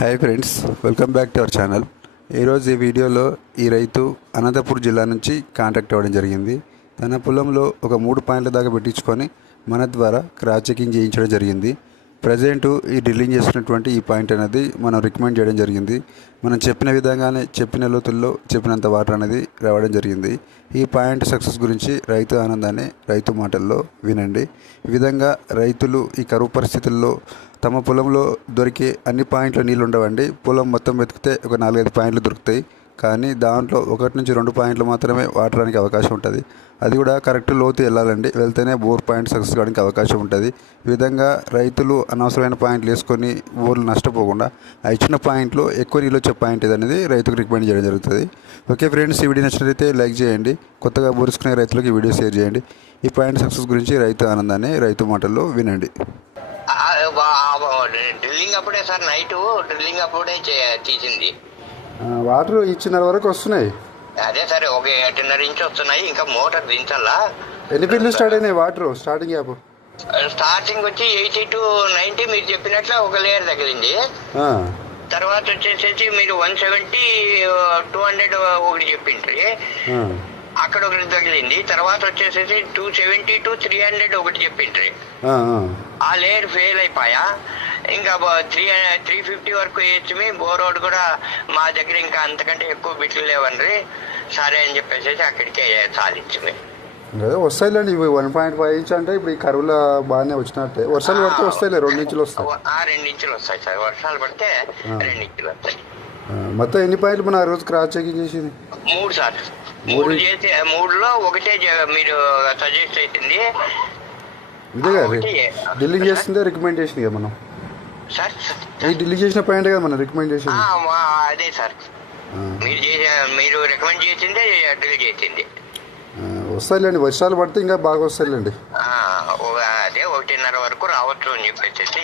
Hi friends welcome back to our channel ఈరోజు ఈ వీడియోలో ఈ రైతు అనంతపూర్ జిల్లా నుంచి కాంటాక్ట్ అవ్వడం జరిగింది. తన పొలంలో ఒక మూడు పాయింట్ల దాకా పెట్టించుకొని మన ద్వారా క్రాస్ చెకింగ్ చేయించడం జరిగింది. ప్రజెంట్ ఈ డ్రిల్లింగ్ చేసినటువంటి ఈ పాయింట్ అనేది మనం రికమెండ్ చేయడం జరిగింది. మనం చెప్పిన విధంగానే చెప్పిన లోతుల్లో చెప్పినంత వాటర్ అనేది రావడం జరిగింది. ఈ పాయింట్ సక్సెస్ గురించి రైతు ఆనందాన్ని రైతు మాటల్లో వినండి. ఈ విధంగా రైతులు ఈ కరువు పరిస్థితుల్లో తమ పొలంలో దొరికే అన్ని పాయింట్లు నీళ్ళు ఉండవండి పొలం మొత్తం వెతికితే ఒక నాలుగైదు పాయింట్లు దొరుకుతాయి. కానీ దాంట్లో ఒకటి నుంచి రెండు పాయింట్లు మాత్రమే వాడడానికి అవకాశం ఉంటుంది. అది కూడా కరెక్ట్ లోతు వెళ్ళాలండి. వెళ్తేనే బోర్ పాయింట్ సక్సెస్ కావడానికి అవకాశం ఉంటుంది. ఈ విధంగా రైతులు అనవసరమైన పాయింట్లు వేసుకొని బోర్లు నష్టపోకుండా ఆ ఇచ్చిన పాయింట్లో ఎక్కువ నీళ్ళు వచ్చే పాయింట్ ఇది అనేది రైతుకు రికమెండ్ చేయడం జరుగుతుంది. ఓకే ఫ్రెండ్స్ ఈ వీడియో నచ్చినట్లయితే లైక్ చేయండి. కొత్తగా బోరుసుకునే రైతులకు ఈ వీడియో షేర్ చేయండి. ఈ పాయింట్ సక్సెస్ గురించి రైతు ఆనందాన్ని రైతు మాటల్లో వినండి. డ్రిల్లింగ్ అప్పుడే సార్ నైట్ డ్రిల్లింగ్ అప్పుడే తీసింది. వాటర్ ఇచ్చిన వరకు వస్తున్నాయి. అదే సరే ఒక ఎటున్నర ఇంచు వస్తున్నాయి ఇంకా మోటార్ దించాలా ఎన్ని ఫీట్లు స్టార్ట్ అయినాయి వాటర్? స్టార్టింగ్ యాప్. స్టార్టింగ్ వచ్చి ఎయిటీ టు నైన్టీ మీరు చెప్పినట్లు ఒక లేయర్ తగిలింది. తర్వాత వచ్చేసేసి మీరు వన్ సెవెంటీ టూ హండ్రెడ్ ఒకటి చెప్పిండ్రి. అక్కడ ఒకటి తగిలింది. తర్వాత వచ్చేసేసి two seventy to three hundred ఒకటి చెప్పిండ్రి. ఆ లేయర్ ఫెయిల్ అయిపోయా? ఇంకా త్రీ త్రీ ఫిఫ్టీ వరకు వేయచ్చు. బోరోడ్ కూడా మా దగ్గర ఇంకా అంతకంటే ఎక్కువ బిట్లు లేవన్రి సరే అని చెప్పేసి అక్కడికే సాధించింది అదే వస్తాయిలేండి ఇవి వన్ పాయింట్ ఫైవ్ ఇంచ్ అంటే ఇప్పుడు ఈ కరువుల బాగానే వచ్చినట్టే. వర్షాలు పడితే వస్తాయిలే రెండు ఇంచులు వస్తాయి. ఆ రెండు ఇంచులు వస్తాయి సార్. వర్షాలు పడితే. రెండు ఇంచులు వస్తాయి. మొత్తం ఎన్ని పాయింట్లు మన ఆ రోజు క్రాస్ చెకింగ్ చేసింది? మూడు సార్. మూడు- చేసి మూడులో ఒకటే మీరు సజెస్ట్ అవుతుంది ఇదే. ఢిల్లింగ్ చేస్తుందే రికమెండ్ చేసింది కదా మనం. సార్? ఈ ఢిల్లింగ్ చేసిన పాయింట్ కదా మనం రికమెండ్ మా- అదే సార్. మీరు చేసే మీరు రికమెండ్ చేసిందే డ్రిల్ చేసింది. వస్తాయిలేండి వర్షాలు పడితే ఇంకా బాగా వస్తాయిలేండి. అదే ఒకటిన్నర వరకు రావచ్చు అని చెప్పేసి